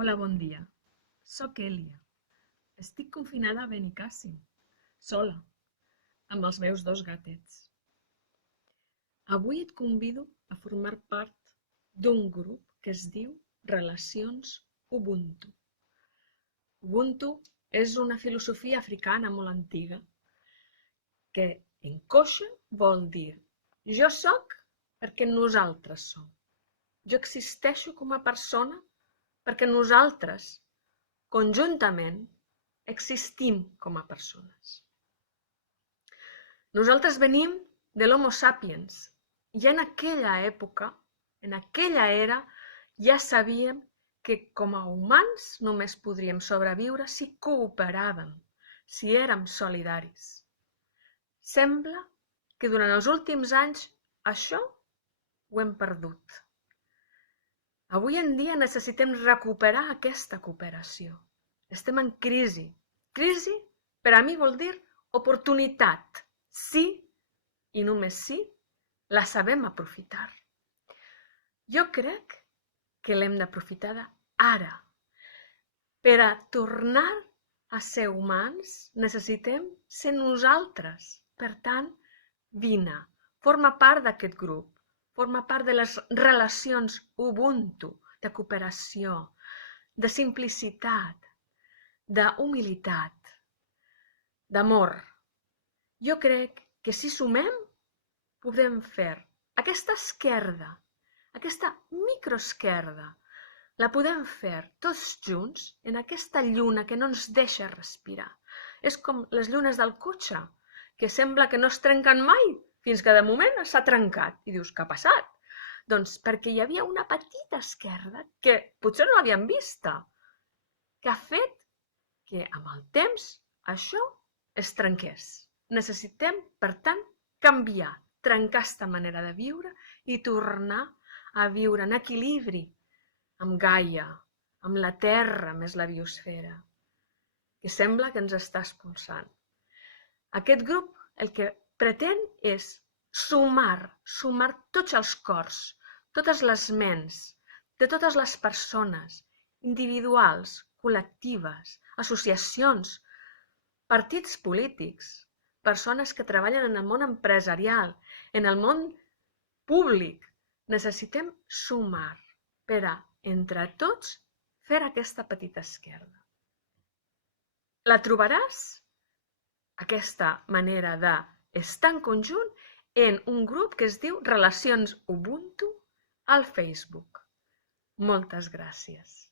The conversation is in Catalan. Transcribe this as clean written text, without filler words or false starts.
Hola, bon dia. Soc Èlia. Estic confinada a Benicàssim, sola, amb els meus dos gatets. Avui et convido a formar part d'un grup que es diu Relacions Ubuntu. Ubuntu és una filosofia africana molt antiga que en coixa vol dir jo soc perquè nosaltres som. Jo existeixo com a persona perquè nosaltres, conjuntament, existim com a persones. Nosaltres venim de l'Homo sapiens i en aquella època, en aquella era, ja sabíem que com a humans només podríem sobreviure si cooperàvem, si érem solidaris. Sembla que durant els últims anys això ho hem perdut. Avui en dia necessitem recuperar aquesta cooperació. Estem en crisi. Crisi, per a mi, vol dir oportunitat. Sí, i només sí, la sabem aprofitar. Jo crec que l'hem d'aprofitar ara. Per a tornar a ser humans necessitem ser nosaltres. Per tant, vine, forma part d'aquest grup. Forma part de les relacions Ubuntu, de cooperació, de simplicitat, d'humilitat, d'amor. Jo crec que si sumem, podem fer aquesta esquerda, aquesta microesquerda, la podem fer tots junts en aquesta lluna que no ens deixa respirar. És com les llunes del cotxe, que sembla que no es trenquen mai, fins que de moment s'ha trencat. I dius, què ha passat? Doncs perquè hi havia una petita esquerda que potser no l'havíem vista, que ha fet que amb el temps això es trenqués. Necessitem, per tant, canviar, trencar aquesta manera de viure i tornar a viure en equilibri amb Gaia, amb la Terra més la biosfera, que sembla que ens està expulsant. Aquest grup el que pretén és sumar tots els cors, totes les ments, de totes les persones, individuals, col·lectives, associacions, partits polítics, persones que treballen en el món empresarial, en el món públic. Necessitem sumar per a, entre tots, fer aquesta petita esquerda. La trobaràs, aquesta manera d'estar en conjunt, en un grup que es diu Relacions Ubuntu al Facebook. Moltes gràcies.